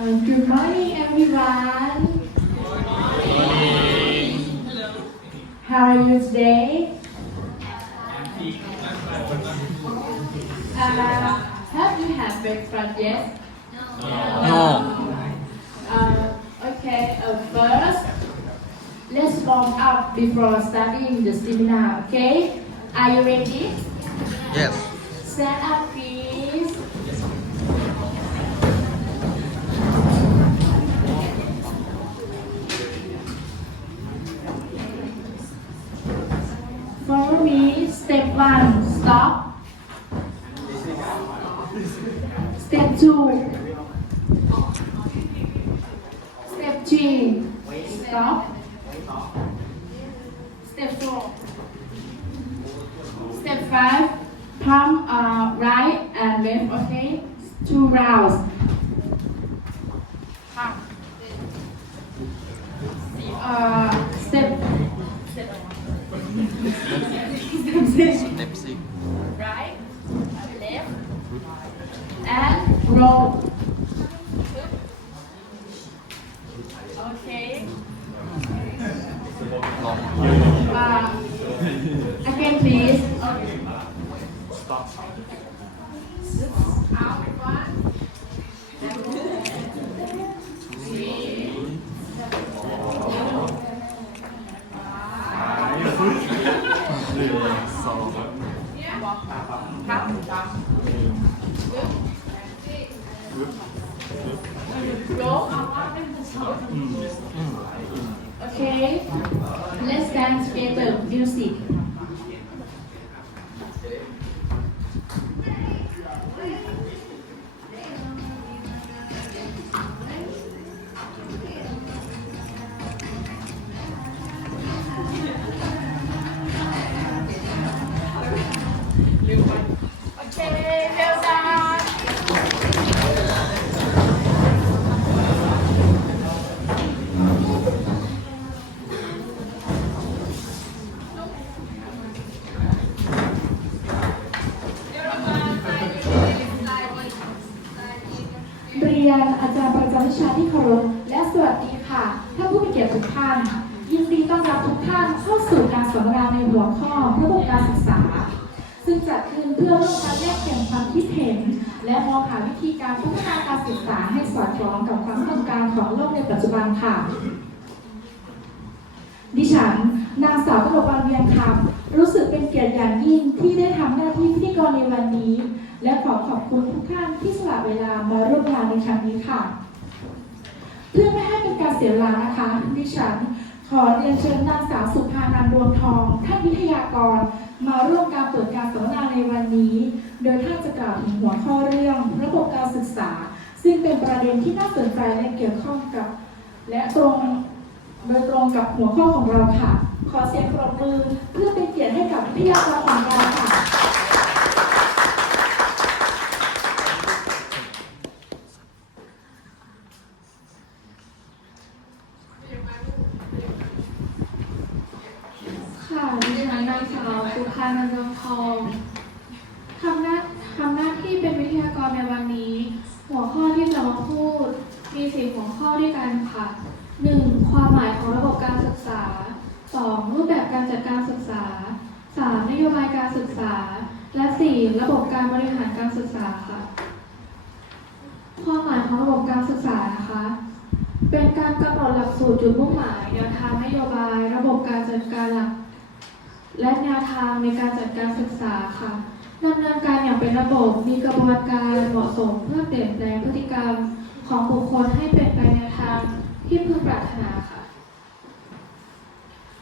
Uh, good morning, everyone. Good morning. How are you today? Uh, have you had breakfast yet? No. Uh, okay, uh, first, let's warm up before starting the seminar, okay? Are you ready? Yes. Stand up, one, stop. Step two. Step three, stop. Step four. Step five, palm uh, right and left, okay? Two rounds. Uh, step. Step six, Step 6. Right, left, and roll. Music. เห็น และมองหาวิธีการพัฒนาการศึกษาให้สอดคล้องกับความต้องการของโลกในปัจจุบันค่ะ ดิฉัน นางสาวกนกวันเวียงคำรู้สึกเป็นเกียรติอย่างยิ่งที่ได้ทำหน้าที่พิธีกรในวันนี้ และขอขอบคุณทุกท่านที่สละเวลามาร่วมงานในครั้งนี้ค่ะ เพื่อไม่ให้เป็นการเสียเวลานะคะ ดิฉัน ขอเรียนเชิญนางสาวสุภานันท์ดวงทอง ท่านวิทยากร มาร่วมการเปิดการสัมมนาในวันนี้ โดยท่านจะกล่าวถึงหัวข้อเรื่องระบบการศึกษา ซึ่งเป็นประเด็นที่น่าสนใจและเกี่ยวข้องกับ และตรงโดยตรงกับหัวข้อของเราค่ะ ขอเสียงปรบมือเพื่อเป็นเกียรติให้กับวิทยากรของเราค่ะ ค่ะดิฉันนางสาวสุภานันท์ดวงทองทำหน้าทำหน้าที่เป็นวิทยากรในวันนี้ หัวข้อที่จะมาพูด มีสี่หัวข้อด้วยกันค่ะ 1. ความหมายของระบบการศึกษา 2. รูปแบบการจัดการศึกษา 3. นโยบายการศึกษา และ 4. ระบบการบริหารการศึกษาค่ะ ความหมายของระบบการศึกษานะคะเป็นการกำหนดหลักสูตรจุดมุ่งหมายแนวทางนโยบาย ระบบการจัดการหลัก และแนวทางในการจัดการศึกษาค่ะดำเนินการอย่างเป็นระบบมีกระบวนการเหมาะสมเพื่อเปลี่ยนแปลงพฤติกรรมของบุคคลให้เป็นไปในทางที่พึงปรารถนาค่ะ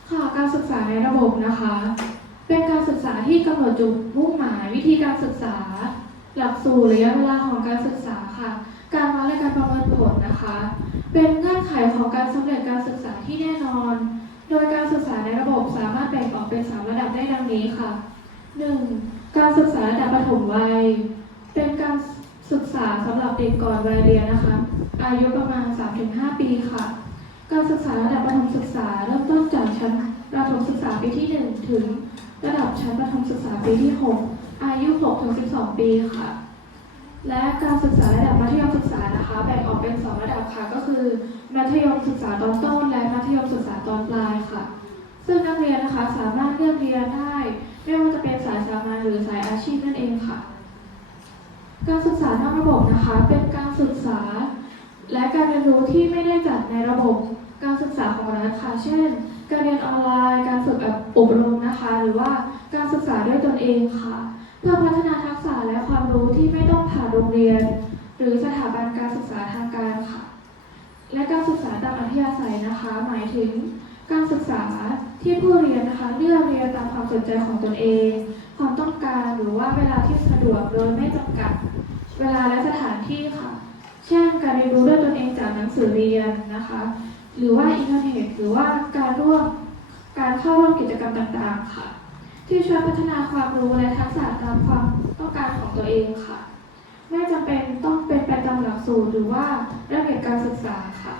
ค่ะการศึกษาในระบบนะคะ เป็นการศึกษาที่กำหนดจุดมุ่งหมายวิธีการศึกษา หลักสูตรระยะเวลาของการศึกษาค่ะ การวัดและการประเมินผลนะคะ เป็นเงื่อนไขของการสำเร็จการศึกษาที่แน่นอน โดยการศึกษาในระบบสามารถแบ่งออกเป็น 3 ระดับได้ดังนี้ค่ะ 1. การศึกษาระดับประถมวัย เป็นการศึกษาสำหรับเด็กก่อนวัยเรียนนะคะ อายุประมาณ 3-5 ปีค่ะ การศึกษาระดับประถมศึกษาเริ่มต้นจากชั้นประถมศึกษาปีที่ 1 ถึง ระดับชั้นประถมศึกษาปีที่ 6 อายุ 6-12 ปีค่ะ และการศึกษาระดับมัธยมศึกษานะคะ แบ่งออกเป็น 2 ระดับค่ะก็คือ มัธยมศึกษาตอนต้น และมัธยมศึกษาตอนปลายค่ะ ซึ่งนักเรียนนะคะสามารถเลือกเรียนได้ ไม่ว่าจะเป็นสายสามัญหรือสายอาชีพนั่นเองค่ะ การศึกษานอกระบบนะคะเป็นการศึกษา และการเรียนรู้ที่ไม่ได้จัดในระบบการศึกษาของรัฐค่ะ เช่น การเรียนออนไลน์ การฝึกอบรมนะคะ หรือว่าการศึกษาด้วยตนเองค่ะ เพื่อพัฒนาทักษะและความรู้ที่ไม่ต้องผ่านโรงเรียน หรือสถาบันการศึกษาทางการค่ะ และการศึกษาตามอัธยาศัยนะคะ หมายถึง การศึกษาที่ผู้เรียนนะคะเลือกเรียนตามความสนใจของตนเอง ความต้องการหรือว่าเวลาที่สะดวกโดยไม่จำกัด เวลาและสถานที่ค่ะ เช่นการเรียนรู้ด้วยตนเองจากหนังสือเรียนนะคะ หรือว่าอินเทอร์เน็ตหรือว่าการร่วมการเข้าร่วมกิจกรรมต่างๆค่ะ ที่ช่วยพัฒนาความรู้และทักษะตามความต้องการของตัวเองค่ะ ไม่จำเป็นต้องเป็นไปตามหลักสูตรหรือว่าระเบียบการศึกษาค่ะ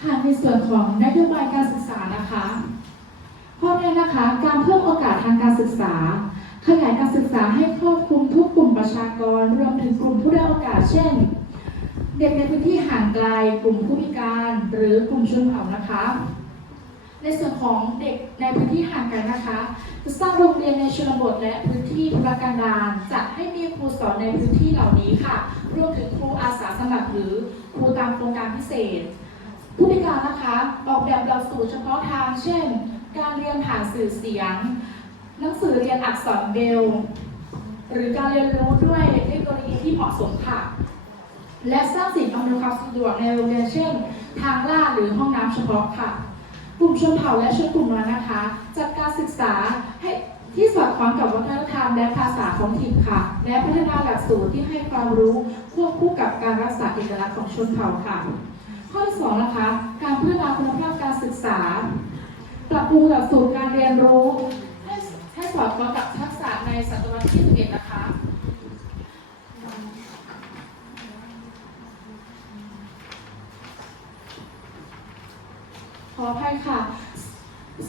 ค่ะในส่วนของนโยบายการศึกษานะคะข้อแรกนะคะ การเพิ่มโอกาสทางการศึกษา ขยายการศึกษาให้ครอบคลุมทุกกลุ่มประชากรรวมถึงกลุ่มผู้ได้โอกาสเช่น เด็กในพื้นที่ห่างไกลกลุ่มผู้พิการหรือกลุ่มชนเผ่านะคะ ในส่วนของเด็กในพื้นที่ห่างไกลนะคะ จะสร้างโรงเรียนในชนบทและพื้นที่ธุรกันดารจัดให้มีครูสอนในพื้นที่เหล่านี้ค่ะรวมถึงครูอาสาสมัครหรือครูตามโครงการพิเศษ ผู้พิการนะคะออกแบบหลักสูตรเฉพาะทาง เช่น การเรียนผ่านสื่อเสียงหนังสือเรียนอักษรเบลหรือการเรียนรู้ด้วยเทคโนโลยีที่เหมาะสมค่ะ และสร้างสิ่งอำนวยความสะดวกในโรงเรียนเช่น ทางลาดหรือห้องน้ำเฉพาะค่ะ กลุ่มชนเผ่าและชนกลุ่มนั้นนะคะ จัดการศึกษาให้ที่สอดคล้องกับวัฒนธรรมและภาษาท้องถิ่นค่ะ และพัฒนาหลักสูตรที่ให้ความรู้ควบคู่กับการรักษาเอกลักษณ์ของชนเผ่าค่ะ ข้อที่สองนะคะ การพัฒนาคุณภาพการศึกษา ปรับปรุงหลักสูตรการเรียนรู้ ให้ให้สอดคล้องกับทักษะในศตวรรษที่11นะคะ ขออภัยค่ะ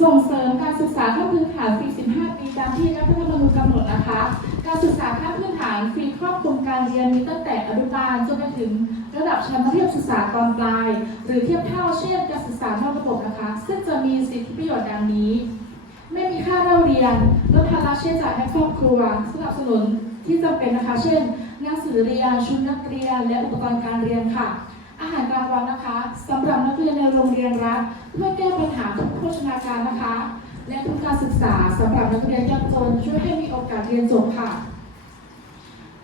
ส่งเสริมการศึกษาขั้นพื้นฐานฟรี15ปีตามที่รัฐธรรมนูญกำหนดนะคะ การศึกษาขั้นพื้นฐานฟรีครอบคลุมการเรียนมีตั้งแต่อนุบาลจนไปถึงระดับชั้นมัธยมศึกษาตอนปลาย หรือเทียบเท่าเช่นการศึกษานอกระบบนะคะ ซึ่งจะมีสิทธิประโยชน์ดังนี้ ไม่มีค่าเล่าเรียนลดภาระใช้จ่ายให้ครอบครัวสนับสนุนที่จำเป็นนะคะ เช่นหนังสือเรียนชุดนักเรียน และอุปกรณ์การเรียนค่ะาหารกลางวันนะคะสำหรับนักเรียนในโรงเรียนรัฐเพื่อแก้ปัญหาทุกโภชนาการนะคะ และทุนการศึกษาสำหรับนักเรียนยากจนช่วยให้มีโอกาสเรียนจบค่ะ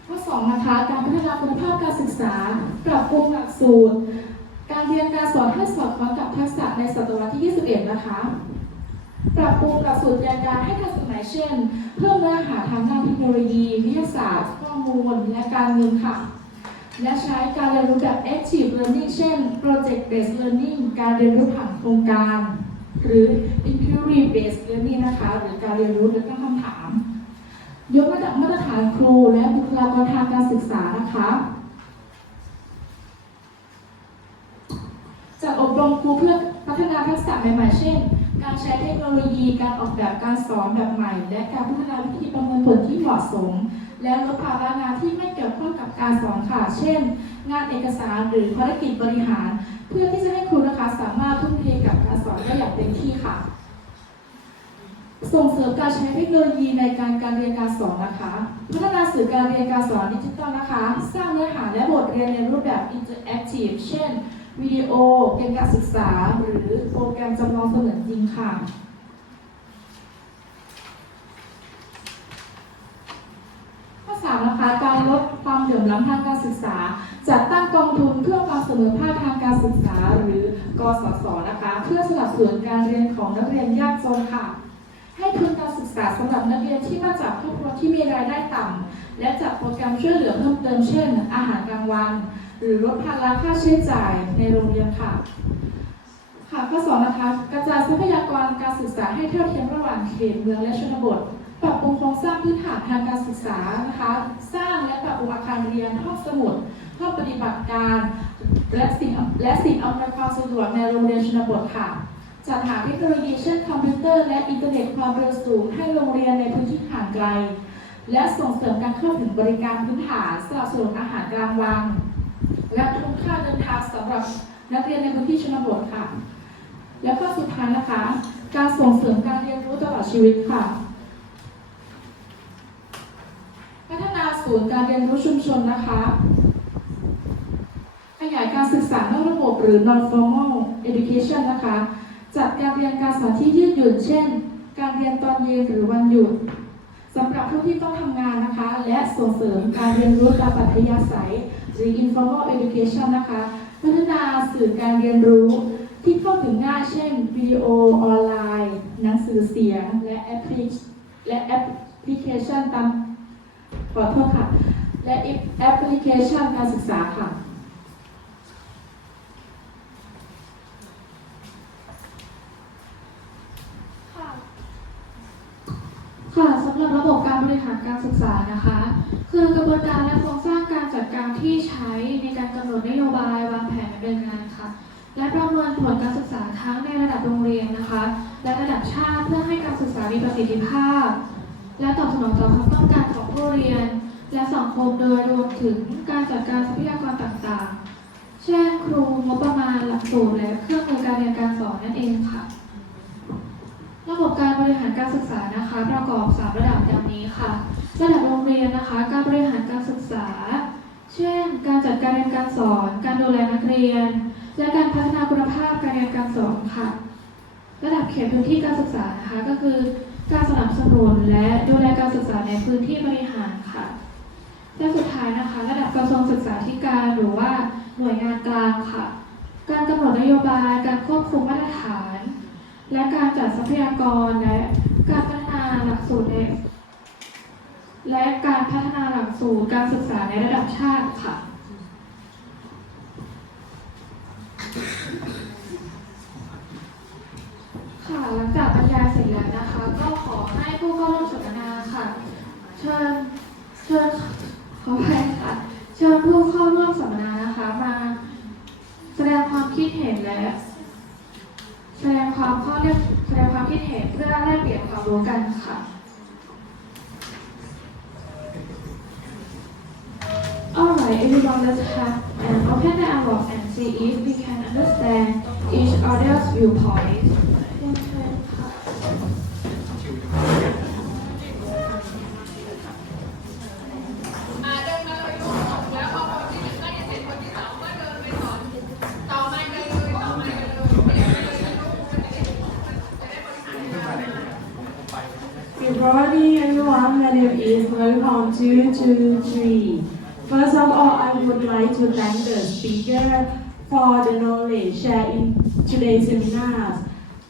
ข้อสองนะคะการพัฒนาคุณภาพการศึกษา ปรับปรุงหลักสูตร การเรียนการสอนให้สอดคล้องกับทักษะในศตวรรษที่ 21 นะคะ ปรับปรุงหลักสูตรเรียนการให้ทันสมัยเช่น เพิ่มเนื้อหาทางด้านเทคโนโลยี วิทยาศาสตร์ ข้อมูล และการเงินค่ะ และใช้การเรียนรู้แบบ active learning เช่น project based learning การเรียนรู้ผ่านโครงการ หรือ inquiry based learning นะคะหรือการเรียนรู้โดยตั้งคำถาม ยกระดับมาตรฐานครูและบุคลากรทางการศึกษานะคะจัดอบรมครูเพื่อพัฒนาทักษะใหม่ๆ เช่น การใช้เทคโนโลยี การออกแบบการสอนแบบใหม่ และการพัฒนาวิธีประเมินผลที่เหมาะสม และลดภาระงานที่ไม่เกี่ยวข้องกับการสอนค่ะ เช่น งานเอกสารหรือภารกิจบริหาร เพื่อที่จะให้ครูนะคะสามารถทุ่มเทกับการสอนได้อย่างเต็มที่ค่ะ ส่งเสริมการใช้เทคโนโลยีในการการเรียนการสอนนะคะ พัฒนาสื่อการเรียนการสอนดิจิตอลนะคะ สร้างเนื้อหาและบทเรียนในรูปแบบ interactive เช่นวิดีโอเกมการศึกษา หรือโปรแกรมจำลองเสมือนจริงค่ะ ข้อ สามนะคะการลดความเหลื่อมล้ำทางการศึกษา จัดตั้งกองทุนเพื่อความเสมอภาคทางการศึกษา หรือกสศนะคะ เพื่อสนับสนุนการเรียนของนักเรียนยากจนค่ะ ให้ทุนการศึกษาสำหรับนักเรียนที่มาจากครอบครัวที่มีรายได้ต่ำและจัดโปรแกรมช่วยเหลือเพิ่มเติมเช่น อาหารกลางวัน หรือลดภาระค่าใช้จ่ายในโรงเรียนค่ะค่ะข้อสองนะคะกระจายทรัพยากรการศึกษาให้เท่าเทียมระหว่างเขตเมืองและชนบท ปรับปรุงโครงสร้างพื้นฐานทางการศึกษานะคะสร้างและปรับปรุงอาคารเรียนห้องสมุดห้องปฏิบัติการและสิ่งและสิ่งอำนวยความสะดวกในโรงเรียนชนบทค่ะจัดหาเทคโนโลยีเช่นคอมพิวเตอร์และอินเทอร์เน็ตความเร็วสูงให้โรงเรียนในพื้นที่ห่างไกล และส่งเสริมการเข้าถึงบริการพื้นฐานสนับสนุนอาหารกลางวัน และทุนค่าเดินทางสำหรับนักเรียนในพื้นที่ชนบทค่ะ และข้อสุดท้ายนะคะ การส่งเสริมการเรียนรู้ตลอดชีวิตค่ะ พัฒนาศูนย์การเรียนรู้ชุมชนนะคะ ขยายการศึกษานอกระบบหรือ non formal education นะคะ จัดการเรียนการสอนที่ยืดหยุ่นเช่น การเรียนตอนเย็นหรือวันหยุดสำหรับผู้ที่ต้องทำงานนะคะ และส่งเสริมการเรียนรู้ตามปัธยาศัยหรือ informal education นะคะ พัฒนาสื่อการเรียนรู้ที่เข้าถึงง่ายเช่นวิดีโอออนไลน์ หนังสือเสียง และแอปพลิและแอปพลิเคชันตาม ขอโทษค่ะ และแอปพลิเคชันการศึกษาค่ะ ค่ะสำหรับระบบการบริหารการศึกษานะคะ คือกระบวนการและโครงสร้างการจัดการที่ใช้ในการกำหนดนโยบายวางแผนดำเนินงานค่ะ และประเมินผลการศึกษาทั้งในระดับโรงเรียนนะคะ และระดับชาติเพื่อให้การศึกษามีประสิทธิภาพ และตอบสนองต่อความต้องการของผู้เรียน และสังคมโดยรวมถึงการจัดการทรัพยากรต่างๆ เช่นครูงบประมาณหลักสูตรและเครื่องมือการเรียนการสอนนั่นเองค่ะ ระบบการบริหารการศึกษานะคะประกอบ 3 ระดับดังนี้ค่ะ ระดับโรงเรียนนะคะการบริหารการศึกษา เช่น การจัดการเรียนการสอน การดูแลนักเรียน และการพัฒนาคุณภาพการเรียนการสอนค่ะ ระดับเขตพื้นที่การศึกษานะคะก็คือ การสนับสนุนและดูแลการศึกษาในพื้นที่บริหารค่ะและสุดท้ายนะคะ ระดับกระทรวงศึกษาธิการหรือว่าหน่วยงานกลางค่ะ การกำหนดนโยบายการควบคุมมาตรฐาน และการจัดทรัพยากรและการพัฒนาหลักสูตรในและการพัฒนาหลักสูตรการศึกษาในระดับชาติค่ะ ค่ะหลังจากบรรยายเสร็จแล้วนะคะ ก็ขอให้ผู้เข้าร่วมสัมมนาค่ะเชิญเชิญขออภัยค่ะเชิญผู้เข้าร่วมสัมมนานะคะ มา แสดงความคิดเห็นและแสดงความข้อเรียกแสดงความคิดเห็นเพื่อแลกเปลี่ยนความรู้กันค่ะ Alright, everyone, let's have an open dialogue and see if we can understand each other's viewpoint. Everyone. My name is Welcome 223. First of all, I would like to thank the speaker for the knowledge shared in today's seminar.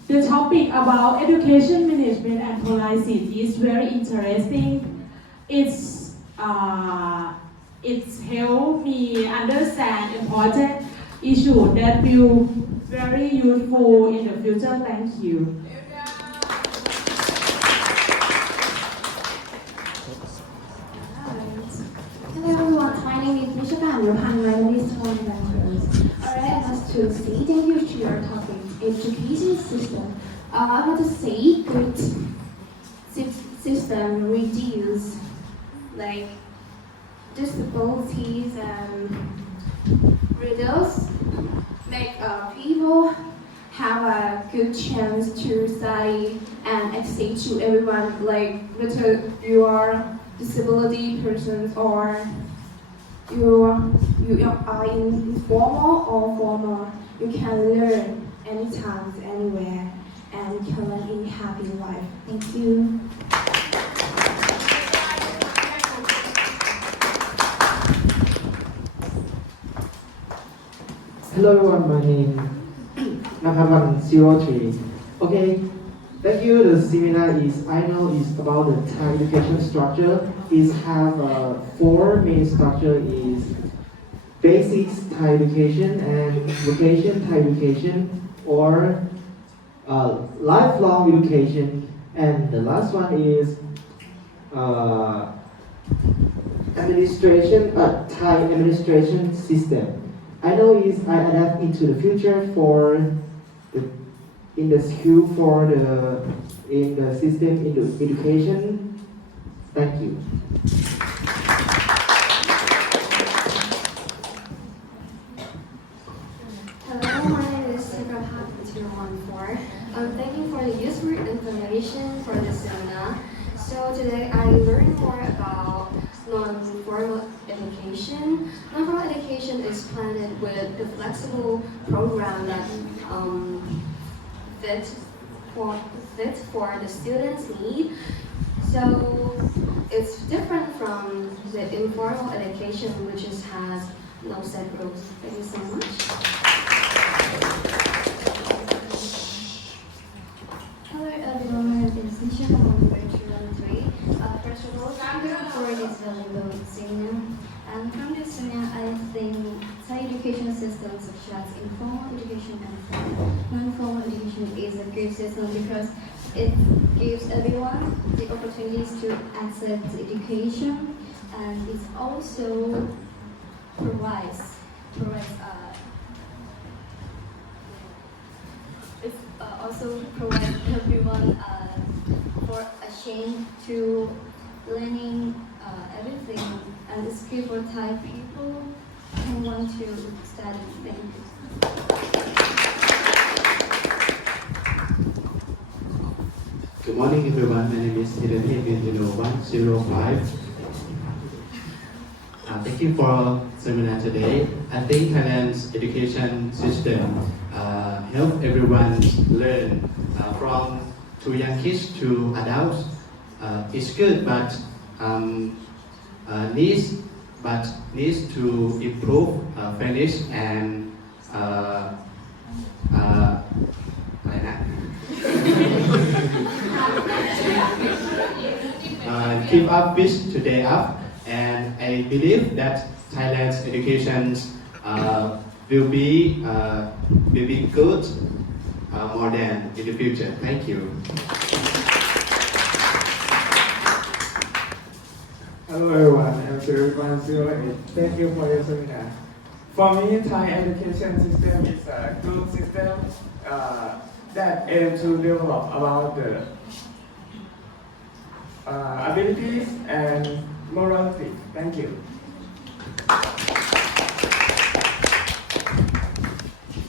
The topic about education management and policy is very interesting. It's uh, it's helped me understand important issue that will very useful in the future. Thank you. Name is Nishika Amrupan, my name is Tony Ventures. Alright, let's to say thank you your topic, education system. Uh, I want to say good sys- system reduce like disabilities and reduce make uh, people have a good chance to study and access to everyone like whether you are disability persons or you you are in formal or formal you can learn anytime anywhere and can learn in happy life thank you Hello everyone, my name Nakaman03. Okay, thank you. The seminar is I know is about the Thai education structure. Is have uh, four main structure is basics Thai education and vocation Thai education or uh, lifelong education and the last one is uh, administration uh, Thai administration system I know is I adapt into the future for the in the school for the in the system in the education. Thank you. Hello, my name is Sigrahat 014. Um, thank you for the useful information for the seminar. So today I learned more about non-formal education. Non-formal education is planned with the flexible program that um, fit for fit for the students' need. So it's different from the informal education, which is, has no set rules. Thank you so much. Hello everyone, my name is Nisha from Virtual 3. Uh, first of all, thank you for this valuable seminar. And from this seminar, I think Thai education system such as informal education and non-formal education is a good system because it gives everyone the opportunities to access education and it also provides provides uh, it uh, also provides everyone uh, for a change to learning uh, everything and it's good for Thai people who want to study. Thank you. Good morning, everyone. My name is Hidapi Gentino 105. Uh, thank you for seminar today. I think Thailand's education system uh, help everyone learn uh, from to young kids to adults. Uh, it's good, but um, uh, needs but needs to improve uh, Finnish and uh, uh, keep up with today up and I believe that Thailand's education uh, will be uh, will be good uh, more than in the future. Thank you. Hello everyone, I'm Sirivan Zero Thank you for your seminar. For me, Thai education system is a good system uh, that aims to develop about the uh, abilities and morality. Thank you.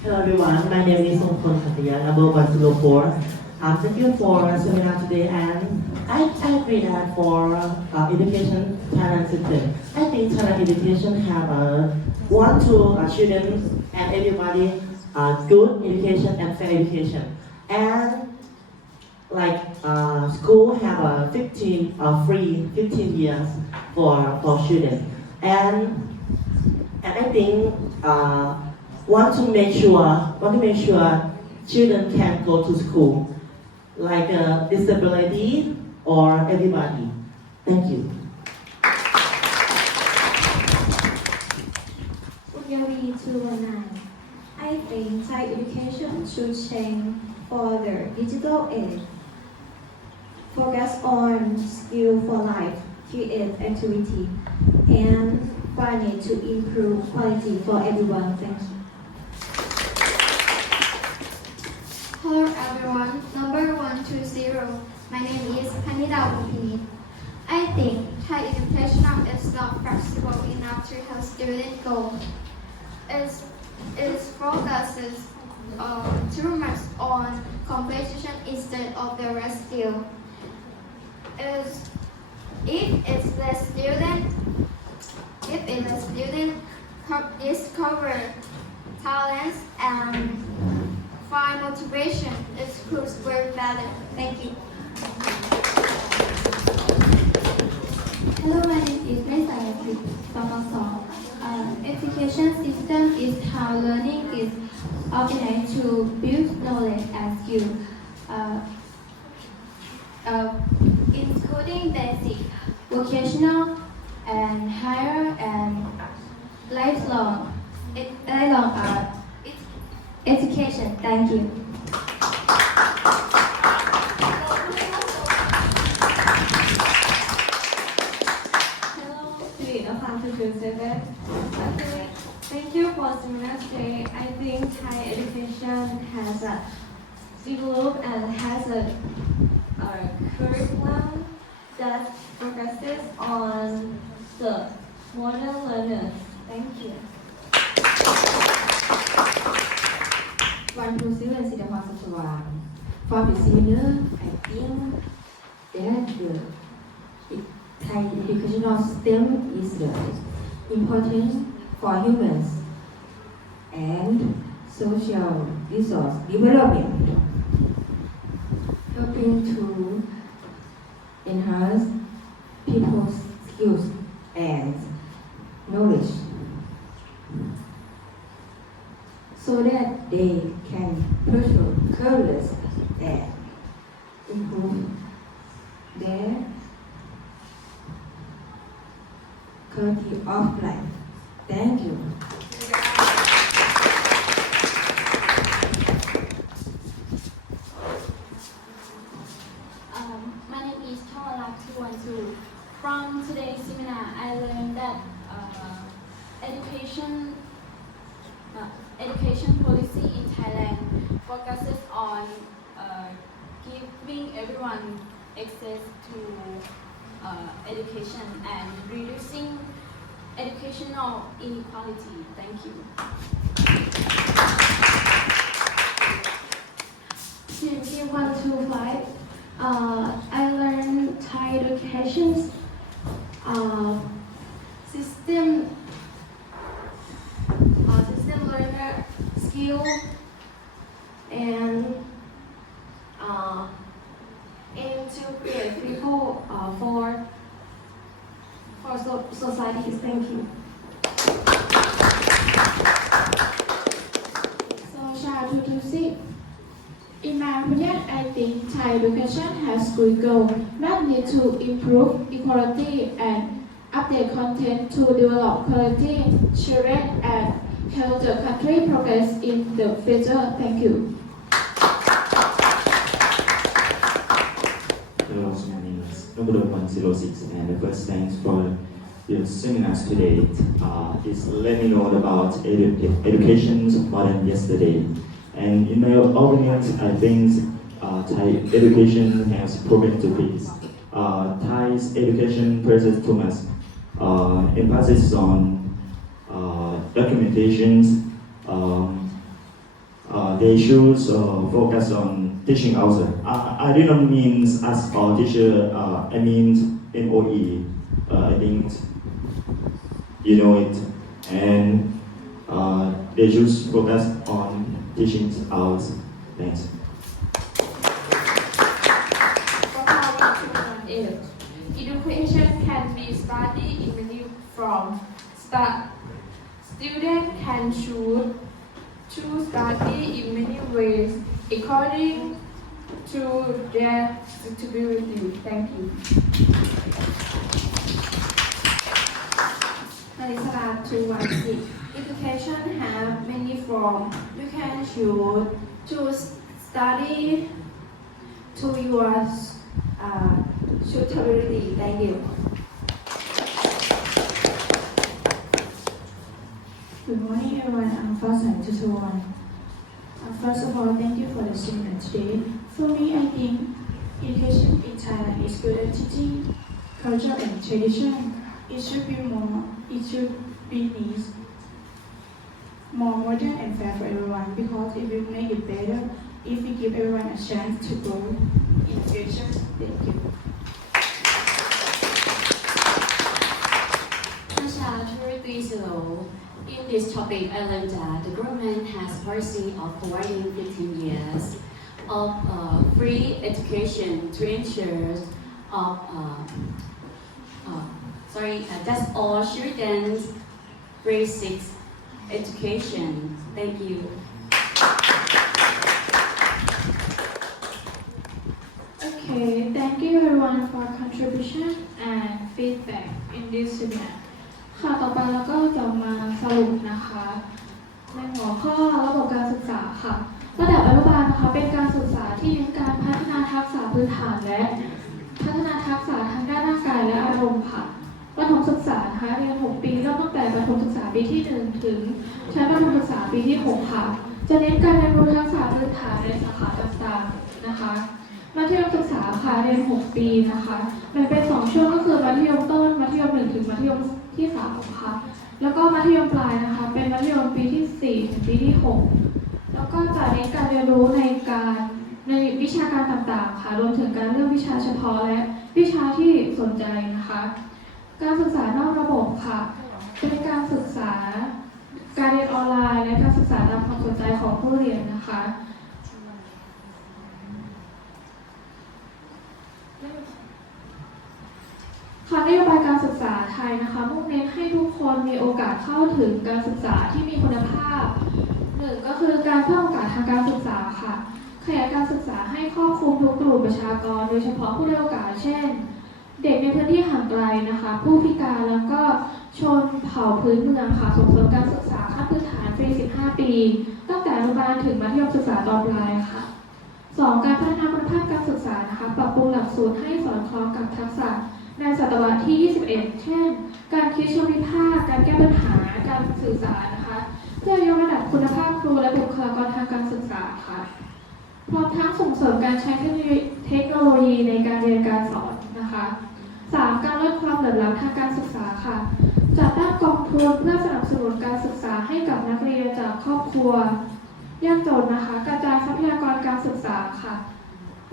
Hello everyone, my name is Songpon Khataya, number 104. Um, thank you for seminar today and I, I agree that for uh, education Thailand system, I think Thailand education have a want to uh, children and everybody uh, good education and fair education. And like uh, school have a 15 uh, free 15 years for for students and and I think uh, want to make sure want to make sure children can go to school like uh, disability or everybody. Thank you. Punyavi 219. I think Thai education should change for the digital age. Focus on skill for life, create activity, and finally to improve quality for everyone. Thank you. Hello everyone, number 120. My name is Panida Wupini. I think Thai education is not flexible enough to help students go. Its, its focuses uh, too much on competition instead of the rest skill. Is if it's the student, if it's the student co- discover talents and find motivation, it schools work better. Thank you. Hello, my name is Mesayati from. Uh, education system is how learning is organized to build knowledge and skill, uh, uh, including basic, vocational, and higher and lifelong, lifelong uh, education. Thank you. Hello, Philip Afan 227. Okay, Thank you for seminar today. I think Thai education has a developed and has a, a curriculum Seminar I think that the educational system is important for humans and social resource development. Helping to enhance people's skills and knowledge so that they can pursue careers and Mm-hmm. improve their quality of life. Thank you. Um, my name is Tawala 212. From today's seminar, I learned that uh, education uh, education policy in Thailand focuses on uh, giving everyone access to uh, education and reducing educational inequality. Thank you. CMC 125. Uh, I learned Thai education's uh, system, uh, system learner skill and uh, aim to create people uh, for for so- societies. Thank you. So, Shah 226. In my opinion, I think Thai education has good goal, to improve equality and update content to develop quality children and help the country progress in the future. Thank you. Hello, my name is number 106 and the first thanks for your seminars today uh, is me know about edu- education more than yesterday. And in my opinion, I think uh, Thai education has proven to be uh, Thai's education places too much uh, emphasis on uh, documentations. Um, uh, they should uh, focus on teaching also. I, I didn't mean as a teacher, uh, I mean MOE. Uh, I think you know it. And they should focus on teaching us. Thanks. Education can be studied in many forms. Start. Students can choose to study in many ways according to their suitability. Thank you. นาริสราทูวันสิ Education have many forms. You can choose to study to your uh, suitability. Thank you. Good morning, everyone. I'm Fasan Tutuan. Uh, First of all, thank you for the seminar today. For me, I think education in Thailand is good at culture and tradition. It should be more, it should be needs more modern and fair for everyone because it will make it better if we give everyone a chance to grow in the future. Thank you. Tasha 330. In this topic, I learned that the government has policy of providing 15 years of uh, free education to ensure of uh, uh, sorry, uh, that's all grade six education. Thank you. Okay, thank you everyone for contribution and feedback in this seminar. ค่ะต่อไปเราก็จะมาสรุปนะคะในหัวข้อระบบการศึกษาค่ะ ระดับอนุบาลนะคะเป็นการศึกษาที่เน้นการพัฒนาทักษะพื้นฐานและพัฒนาทักษะทางด้านร่างกายและอารมณ์ค่ะระประถมศึกษานะคะเรียน 6 ปีเริ่มตั้งแต่ประถมศึกษาปีที่ 1 ถึงชั้นประถมศึกษาปีที่ 6 ค่ะ จะเน้นการเรียนรู้ทักษะพื้นฐานในสาขาต่างๆนะคะมัธยมศึกษาค่ะเรียน 6 ปีนะคะแบ่งเป็น 2 ช่วงก็คือมัธยมต้นมัธยม1ถึงมัธยม ที่3ค่ะ แล้วก็มัธยมปลายนะคะ เป็นมัธยมปีที่4ถึงปีที่ 6 แล้วก็จะเน้นการเรียนรู้ในการในวิชาการต่างๆ ค่ะ รวมถึงการเลือกวิชาเฉพาะและวิชาที่สนใจนะคะ การศึกษานอกระบบค่ะ เป็นการศึกษา การเรียนออนไลน์และการศึกษาตามความสนใจของผู้เรียนนะคะ ค่ะนโยบายการศึกษาไทยนะคะ มุ่งเน้นให้ทุกคนมีโอกาสเข้าถึงการศึกษาที่มีคุณภาพหนึ่งก็คือการเพิ่มโอกาสทางการศึกษาค่ะขยายการศึกษาให้ครอบคลุมทุกกลุ่มประชากร โดยเฉพาะผู้ได้อยโอกาสเช่น เด็กในพื้นที่ห่างไกลนะคะ ผู้พิการแล้วก็ชนเผ่าพื้นเมืองค่ะส่งเสริมการศึกษาขั้นพื้นฐานฟรี 15 ปี ตั้งแต่อนุบาลถึงมัธยมศึกษาตอนปลายค่ะสองการพัฒนาคุณภาพการศึกษานะคะ ปรับปรุงหลักสูตรให้สอดคล้องกับทักษะ ในศตวรรษที่ 21 เช่น การคิดเชิงวิพากษ์การแก้ปัญหา การสื่อสารนะคะ เพื่อยกระดับคุณภาพครูและบุคลากรทางการศึกษาค่ะ พร้อมทั้งส่งเสริมการใช้เทคโนโลยีเทคโนโลยีในการเรียนการสอนนะคะ 3. การลดความเหลื่อมล้ำทางการศึกษาค่ะ จัดตั้งกองทุนเพื่อสนับสนุนการศึกษาให้กับนักเรียนจากครอบครัวยากจนนะคะ กระจายทรัพยากรการศึกษาค่ะ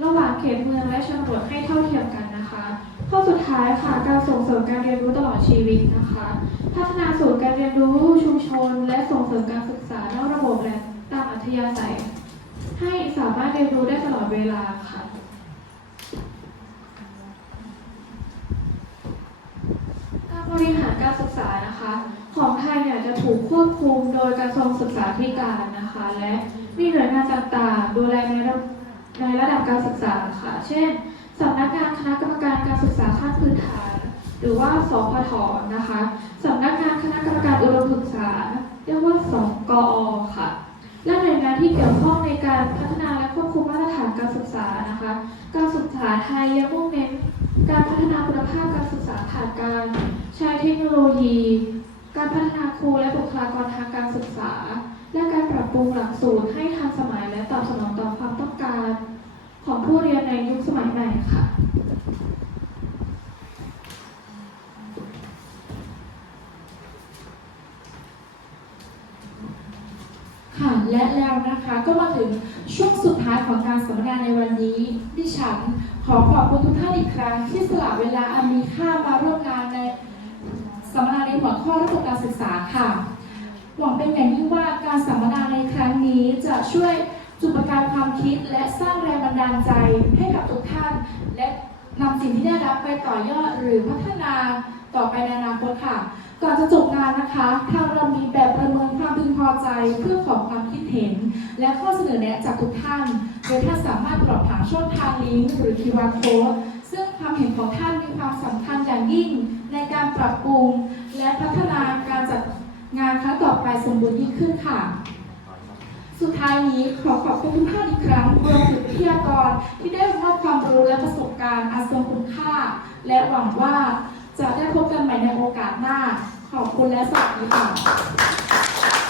ระหว่างเขตเมืองและชนบทให้เท่าเทียมกันนะคะ ข้อสุดท้ายค่ะการส่งเสริมการเรียนรู้ตลอดชีวิตนะคะ พัฒนาศูนย์การเรียนรู้ชุมชน และส่งเสริมการศึกษานอกระบบและตามอัธยาศัย ให้สามารถเรียนรู้ได้ตลอดเวลาค่ะการบริหารการศึกษานะคะ ของไทยเนี่ยจะถูกควบคุมโดยกระทรวงศึกษาธิการนะคะ และมีหน่วยงานต่างๆ ดูแลในระในระดับการศึกษาค่ะ เช่น สำนักงานคณะกรรมการการศึกษาขั้นพื้นฐาน หรือว่าสพทนะคะสำนักงานคณะกรรมการอุดมศึกษา เรียกว่าสกอค่ะ และหน่วยงานที่เกี่ยวข้องในการพัฒนาและควบคุมมาตรฐานการศึกษานะคะ การศึกษาไทยยังมุ่งเน้น การพัฒนาคุณภาพการศึกษาผ่านการใช้เทคโนโลยี การพัฒนาครูและบุคลากรทางการศึกษา และการปรับปรุงหลักสูตรให้ทันสมัยและตอบสนองต่อความต้องการ ของผู้เรียนในยุคสมัยใหม่ค่ะค่ะและแล้วนะคะก็มาถึงช่วงสุดท้ายของการสัมมนาในวันนี้ ดิฉันขอขอบคุณทุกท่านอีกครั้ง ที่สละเวลาอันมีค่ามาร่วมงานในสัมมนาในหัวข้อระบบการศึกษาค่ะ หวังเป็นอย่างยิ่งว่าการสัมมนาในครั้งนี้จะช่วย จุดประกายความคิดและสร้างแรงบันดาลใจให้กับทุกท่าน และนำสิ่งที่ได้รับไปต่อยอดหรือพัฒนาต่อไปในอนาคตค่ะ ก่อนจะจบงานนะคะ ทางเรามีแบบประเมินความพึงพอใจเพื่อขอความคิดเห็น และข้อเสนอแนะจากทุกท่าน โดยท่านสามารถกรอกถามช่องทางลิงก์หรือ QR code ซึ่งความเห็นของท่านมีความสำคัญอย่างยิ่งในการปรับปรุง และพัฒนาการจัดงานครั้งต่อไปสมบูรณ์ยิ่งขึ้นค่ะ สุดท้ายนี้ขอขอบคุณทุกท่านอีกครั้งรวมถึงวิทยากรที่ได้รับความรู้และประสบการณ์อันทรงคุณค่า และหวังว่าจะได้พบกันใหม่ในโอกาสหน้า ขอบคุณและสวัสดีค่ะ